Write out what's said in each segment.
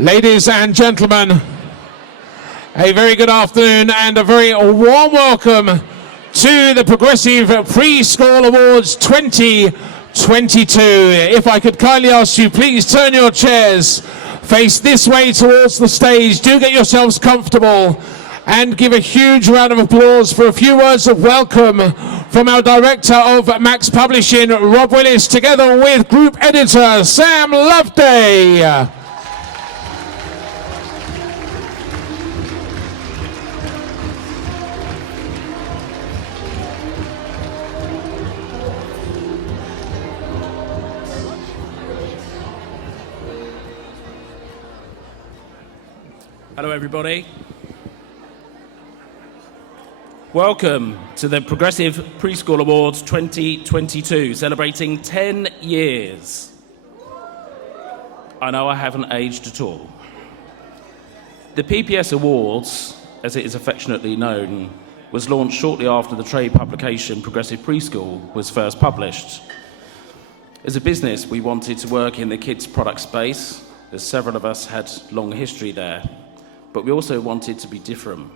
Ladies and gentlemen, a very good afternoon and a very warm welcome to the Progressive Preschool Awards 2022. If I could kindly ask you, please turn your chairs, face this way towards the stage. Do get yourselves comfortable and give a huge round of applause for a few words of welcome from our Director of Max Publishing, Rob Willis, together with Group Editor, Sam Loveday. Hello everybody. Welcome to the Progressive Preschool Awards 2022, celebrating 10 years. I know I haven't aged at all. The PPS Awards, as it is affectionately known, was launched shortly after the trade publication Progressive Preschool was first published. As a business, we wanted to work in the kids' product space, as several of us had long history there. But we also wanted to be different.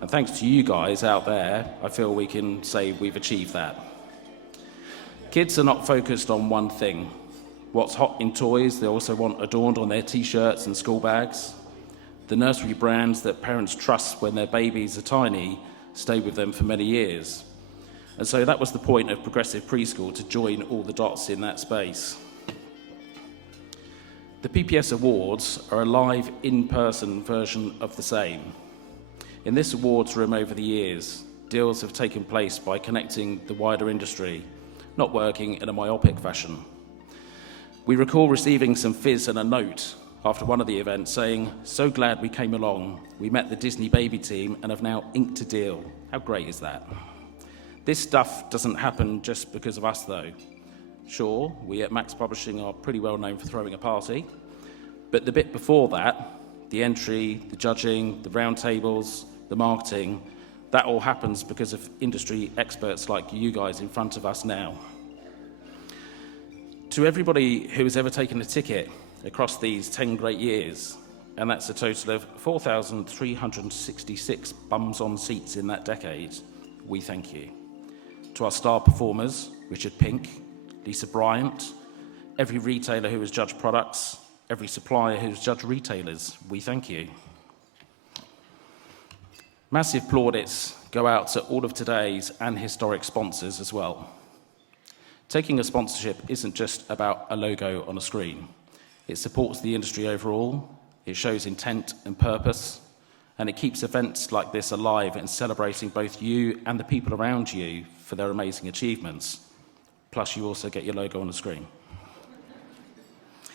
And thanks to you guys out there, I feel we can say we've achieved that. Kids are not focused on one thing. What's hot in toys, they also want adorned on their t-shirts and school bags. The nursery brands that parents trust when their babies are tiny stay with them for many years. And so that was the point of Progressive Preschool, to join all the dots in that space. The PPS Awards are a live, in-person version of the same. In this awards room over the years, deals have taken place by connecting the wider industry, not working in a myopic fashion. We recall receiving some fizz and a note after one of the events saying, "So glad we came along. We met the Disney baby team and have now inked a deal." How great is that? This stuff doesn't happen just because of us though. Sure, we at Max Publishing are pretty well known for throwing a party, but the bit before that, the entry, the judging, the roundtables, the marketing, that all happens because of industry experts like you guys in front of us now. To everybody who has ever taken a ticket across these 10 great years, and that's a total of 4,366 bums on seats in that decade, we thank you. To our star performers, Richard Pink, Lisa Bryant, every retailer who has judged products, every supplier who has judged retailers, we thank you. Massive plaudits go out to all of today's and historic sponsors as well. Taking a sponsorship isn't just about a logo on a screen. It supports the industry overall, it shows intent and purpose, and it keeps events like this alive and celebrating both you and the people around you for their amazing achievements. Plus, you also get your logo on the screen.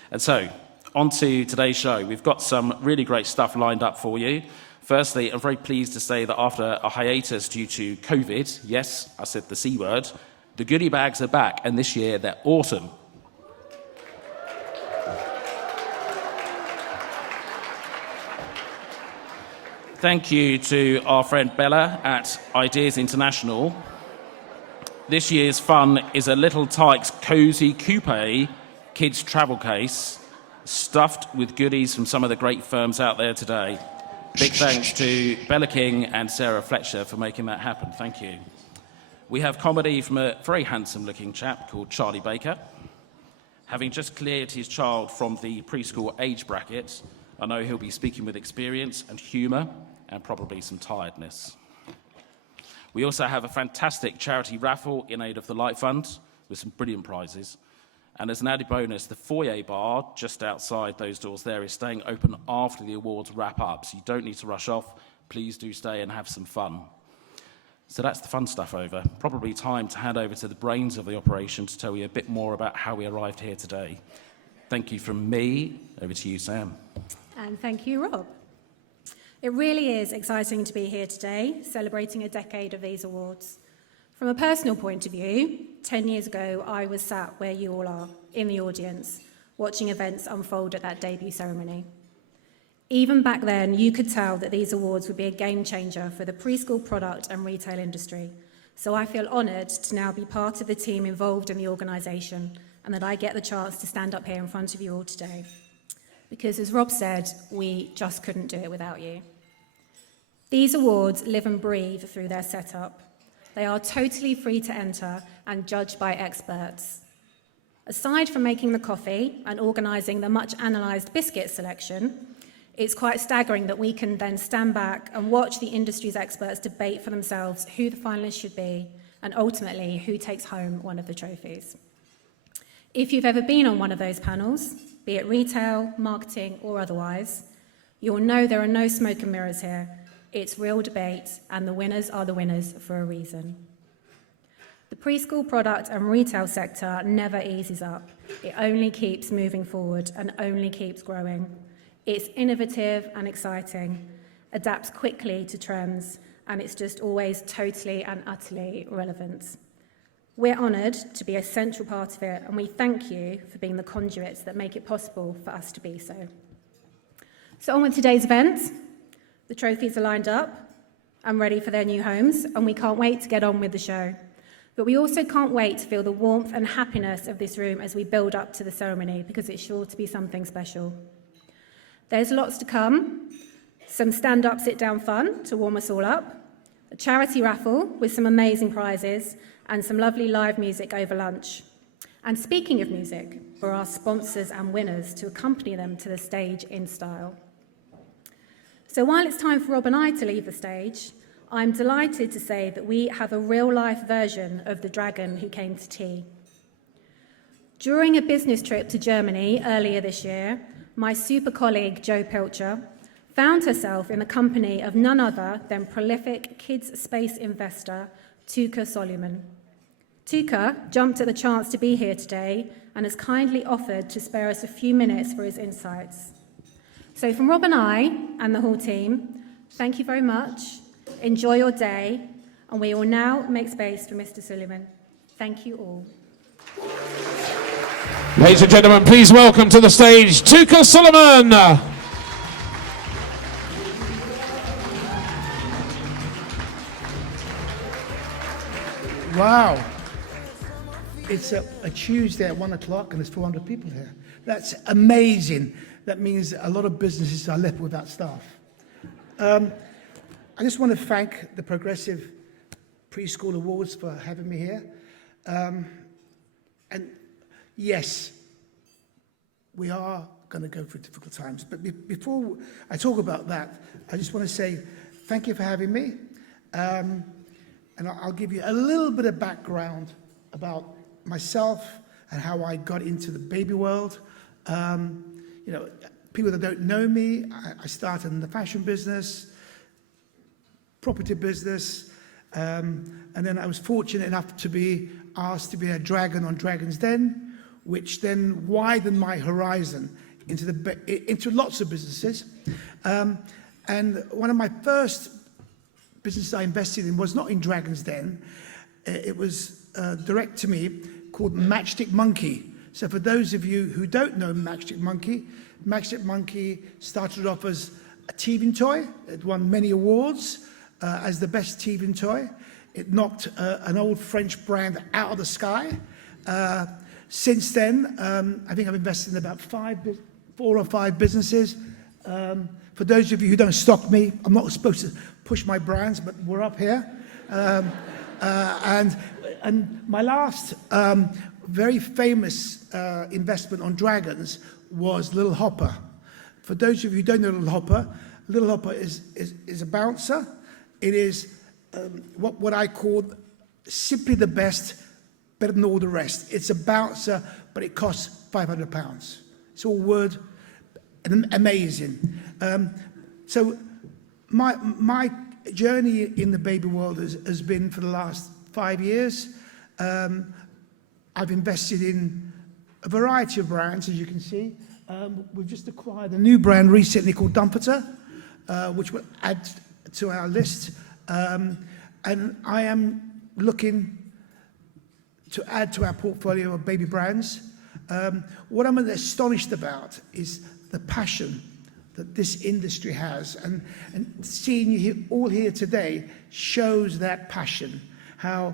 And so, on to today's show. We've got some really great stuff lined up for you. Firstly, I'm very pleased to say that after a hiatus due to COVID, yes, I said the C word, the goodie bags are back, and this year they're awesome. Thank you to our friend Bella at Ideas International. This year's fun is a Little Tykes Cozy Coupe kids travel case, stuffed with goodies from some of the great firms out there today. Big thanks to Bella King and Sarah Fletcher for making that happen. Thank you. We have comedy from a very handsome-looking chap called Charlie Baker. Having just cleared his child from the preschool age bracket, I know he'll be speaking with experience and humour and probably some tiredness. We also have a fantastic charity raffle in aid of the Light Fund with some brilliant prizes. And as an added bonus, the foyer bar just outside those doors there is staying open after the awards wrap up, so you don't need to rush off. Please do stay and have some fun. So that's the fun stuff over. Probably time to hand over to the brains of the operation to tell you a bit more about how we arrived here today. Thank you from me. Over to you, Sam. And thank you, Rob. It really is exciting to be here today, celebrating a decade of these awards. From a personal point of view, 10 years ago, I was sat where you all are, in the audience, watching events unfold at that debut ceremony. Even back then, you could tell that these awards would be a game changer for the preschool product and retail industry. So I feel honoured to now be part of the team involved in the organisation and that I get the chance to stand up here in front of you all today. because as Rob said, we just couldn't do it without you. These awards live and breathe through their setup. They are totally free to enter and judged by experts. Aside from making the coffee and organising the much analysed biscuit selection, it's quite staggering that we can then stand back and watch the industry's experts debate for themselves who the finalists should be and ultimately who takes home one of the trophies. If you've ever been on one of those panels, be it retail, marketing or otherwise, you'll know there are no smoke and mirrors here. It's real debate and the winners are the winners for a reason. The preschool product and retail sector never eases up. It only keeps moving forward and only keeps growing. It's innovative and exciting, adapts quickly to trends, and it's just always totally and utterly relevant. We're honoured to be a central part of it, and we thank you for being the conduits that make it possible for us to be so. So on with today's event. The trophies are lined up and ready for their new homes, and we can't wait to get on with the show. But we also can't wait to feel the warmth and happiness of this room as we build up to the ceremony, because it's sure to be something special. There's lots to come, some stand-up, sit-down fun to warm us all up, a charity raffle with some amazing prizes, and some lovely live music over lunch. And speaking of music, for our sponsors and winners to accompany them to the stage in style. So while it's time for Rob and I to leave the stage, I'm delighted to say that we have a real-life version of the dragon who came to tea. During a business trip to Germany earlier this year, my super colleague Jo Pilcher found herself in the company of none other than prolific kids space investor Tuka Soliman. Tuka jumped at the chance to be here today and has kindly offered to spare us a few minutes for his insights. So from Rob and I and the whole team, thank you very much, enjoy your day, and we will now make space for Mr. Soliman. Thank you all. Ladies and gentlemen, please welcome to the stage Tuka Soliman. Wow. It's a Tuesday at 1 o'clock and there's 400 people here. That's amazing. That means a lot of businesses are left without staff. I just want to thank the Progressive Preschool Awards for having me here. And yes, we are going to go through difficult times. But before I talk about that, I just want to say thank you for having me. And I'll give you a little bit of background about myself and how I got into the baby world. You know, people that don't know me, I started in the fashion business, property business, and then I was fortunate enough to be asked to be a dragon on Dragon's Den, which then widened my horizon into lots of businesses. And one of my first businesses I invested in was not in Dragon's Den. It was direct to me, called Matchstick Monkey. So for those of you who don't know Matchstick Monkey started off as a teething toy. It won many awards as the best teething toy. It knocked an old French brand out of the sky. Since then, I think I've invested in about 4 or 5 businesses. For those of you who don't stock me, I'm not supposed to push my brands, but we're up here. And my last very famous investment on dragons was Little Hopper. For those of you who don't know Little Hopper is a bouncer. It is what I call simply the best, better than all the rest. It's a bouncer, but it costs £500. It's all wood, and amazing. So my journey in the baby world has been for the last 5 years. I've invested in a variety of brands, as you can see. We've just acquired a new brand recently called Dumpeter, which will add to our list. And I am looking to add to our portfolio of baby brands. What I'm astonished about is the passion that this industry has. And seeing you all here today shows that passion. How,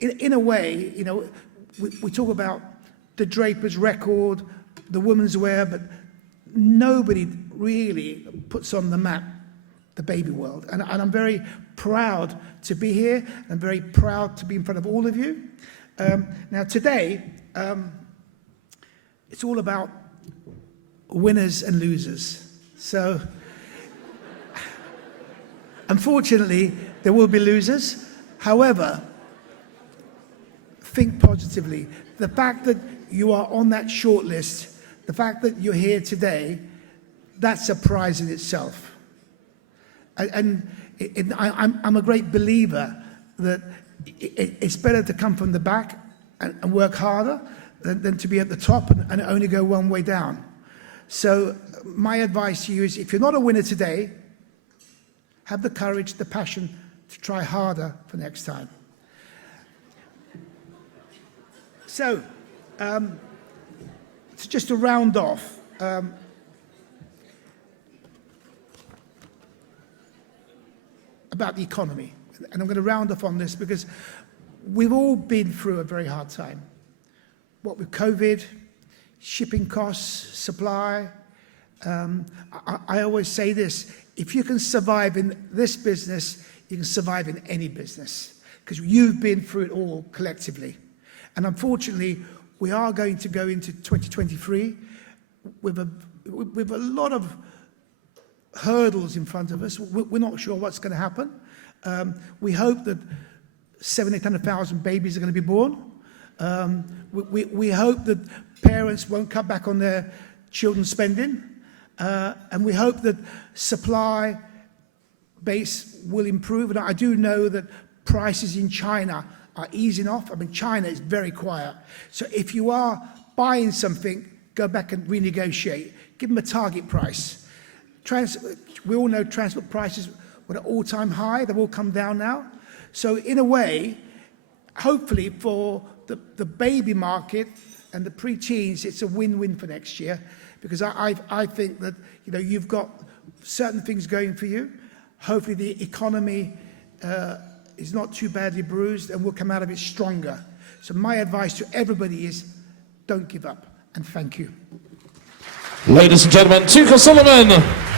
in a way, you know, we talk about the Draper's record, the women's wear, but nobody really puts on the map the baby world. And I'm very proud to be here. I'm very proud to be in front of all of you. Now today, it's all about winners and losers. So, unfortunately, there will be losers. However, think positively. The fact that you are on that short list, the fact that you're here today, that's a prize in itself. And I'm a great believer that it's better to come from the back and work harder than to be at the top and only go one way down. So my advice to you is, if you're not a winner today, have the courage, the passion to try harder for next time. So, just to round off, about the economy. And I'm going to round off on this because we've all been through a very hard time. What with COVID, shipping costs, supply. I always say this: if you can survive in this business, you can survive in any business, because you've been through it all collectively. And unfortunately, we are going to go into 2023 with a lot of hurdles in front of us. We're not sure what's going to happen. We hope that 700,000-800,000 babies are going to be born. We hope that parents won't cut back on their children's spending. And we hope that supply base will improve. And I do know that prices in China are easing off. I mean, China is very quiet. So if you are buying something, go back and renegotiate. Give them a target price. We all know transport prices were at all-time high. They've all come down now. So in a way, hopefully for the baby market and the pre-teens, it's a win-win for next year, because I think that, you know, you've got certain things going for you. Hopefully the economy is not too badly bruised and we'll come out of it stronger. So my advice to everybody is, don't give up, and thank you. Ladies and gentlemen, Tuka Solomon.